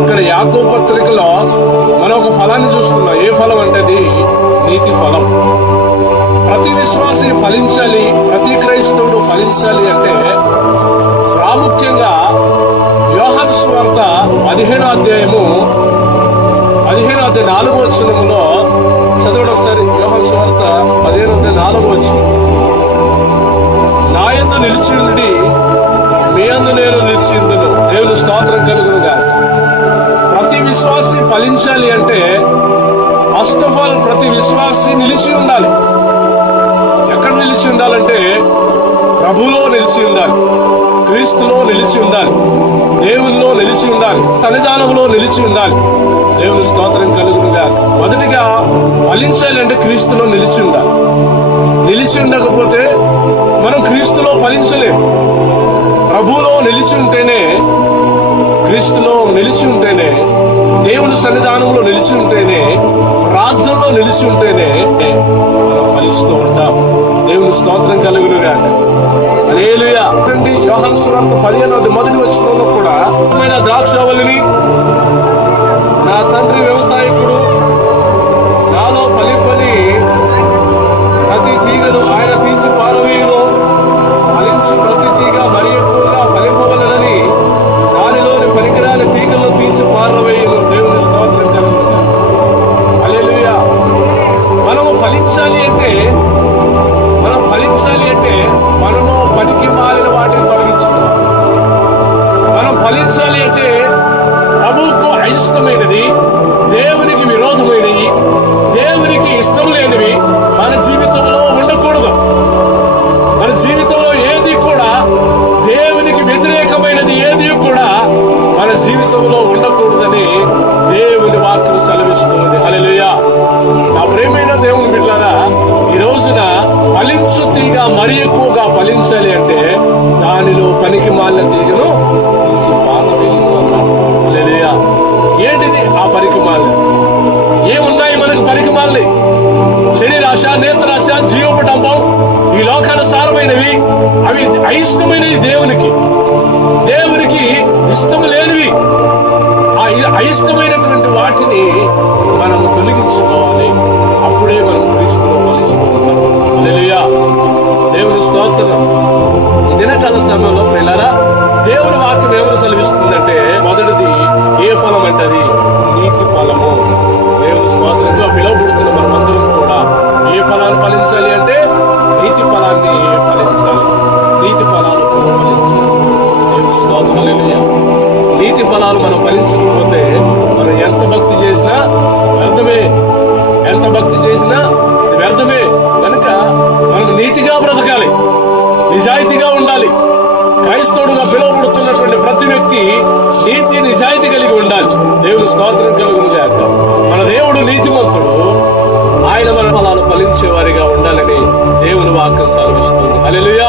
ఇక్కడ యాకోబు పత్రికలో మనం ఒక ఫలాన్ని చూస్తున్నాం. ఏ ఫలం అంటే అది నీతి ఫలం. ప్రతి విశ్వాసి ఫలించాలి, ప్రతి క్రైస్తవుడు ఫలించాలి అంటే ప్రాముఖ్యంగా యోహాను సువార్త 15వ అధ్యాయము 4వ వచనములో చదవండి ఒకసారి. యోహాను సువార్త 15వ అధ్యాయం 4వ వచనం. నా యందు నిలిచి ఉండి మీ యందు నేను నిలిచి ఉండును, దేవుని స్తోత్రం కలుగునుగా. ప్రతి విశ్వాసి ఫలించాలి అంటే ఫస్ట్ ఆఫ్ ఆల్ ప్రతి విశ్వాసి నిలిచి ఉండాలి. ఎక్కడ నిలిచి ఉండాలంటే ప్రభువులో నిలిచి ఉండాలి, క్రీస్తులో నిలిచి ఉండాలి, దేవునిలో నిలిచి ఉండాలి, సన్నిధానంలో నిలిచి ఉండాలి. దేవుని స్తోత్రం కలుగునుగా. మొదటిగా ఫలించాలి అంటే క్రీస్తులో నిలిచి ఉండాలి. నిలిచి ఉండకపోతే మనం క్రీస్తులో ఫలించలేము. ప్రభువులో నిలిచి ఉంటేనే, క్రీస్తులో నిలిచి ఉంటేనే, దేవుని సన్నిధానంలో నిలిచి ఉంటేనే, ప్రార్థనలో నిలిచి ఉంటేనే మనం ఫలిస్తూ ఉంటాం. దేవుని స్తోత్రం కలుగునుగా. హల్లెలూయా. యోహాను సువార్త 15వ మొదటి వచనంలో కూడా ద్రాక్షావళిని నా తండ్రి వ్యవసాయకుడు, నాలో ఫలింపని ప్రతి తీగను ఆయన తీసి పారవేయును, ఫలించు ప్రతి తీగ మరి ఎక్కువగా ఫలింపవలనని దానిలోని పనికిరాని తీగలను తీసి పారవేయును. దేవుని స్తోత్రం కలుగునుగా. హల్లెలూయా. మనము ఫలించాలి అంటే మనము పనికి మాలిన వాటిని తొలగించుకోవాలి. మనం ఫలించాలి అంటే ప్రభువుకు అయిష్టమైనది, దేవునికి విరోధమైనవి, దేవునికి ఇష్టం లేనివి మన జీవితంలో ఉండకూడదు. మన జీవితంలో ఏది కూడా దేవునికి వ్యతిరేకమైనది ఏది కూడా మన జీవితంలో ఉండకూడదని దేవుని వాక్యం సెలవిస్తుంది. హల్లెలూయా. నా ప్రియమైన దేవుని బిడ్డలారా, ఈ రోజున ఫలించు తీగ మరి ఎక్కువగా ఫలించాలి అంటే దానిలో పనికి మాలిన తీగను తీసి పారవేయును అన్నాడు. హల్లెలూయా. ఏంటిది ఆ పనికి మాలిన? ఏమున్నాయి మనకు పనికి మాలినవి? శరీరాశ, నేత్రాశ, జీవపటంబం, ఈ లోకానుసారమైనవి. అవి అయిష్టమైనవి దేవునికి ఇష్టం లేనివి. ఆ అయిష్టమైనటువంటి వాటిని మనం తొలగించుకోవాలి. అప్పుడే మనం క్రీస్తులో ఫలిస్తూ ఉంటాం. హల్లెలూయా. దేవుని స్తోత్రం. ఈ దినకాల సమయంలో ప్రియులారా, దేవుని వాక్యం ఏమని సెలవిస్తుందంటే మొదటిది ఏ ఫలం అంటే అది నీతి ఫలము. దేవుని స్తోత్రంగా పిలువబడుతున్న మనమందరం కూడా ఏ ఫలాన్ని ఫలించాలి అంటే నీతి ఫలాన్ని ఫలించాలి. నీతి ఫలాలు ఫలించాలి. దేవుని స్తోత్రం. హల్లెలూయా. నీతి ఫలాలు మనం ఫలించకపోతే మనం ఎంత భక్తి చేసినా వ్యర్థమే. ఎంత భక్తి చేసినా వ్యర్థమే. కనుక మనం నీతిగా బ్రతకాలి, నిజాయితీగా ఉండాలి. క్రైస్తవుడుగా పిలువబడుతున్నటువంటి ప్రతి వ్యక్తి నీతి నిజాయితీ కలిగి ఉండాలి. దేవుని స్తోత్రం కలుగునుగాక. మన దేవుడు నీతిమంతుడు, ఆయన మన ఫలాలు ఫలించే వారిగా ఉండాలని దేవుని వాక్యం సెలవిస్తుంది. హల్లెలూయా.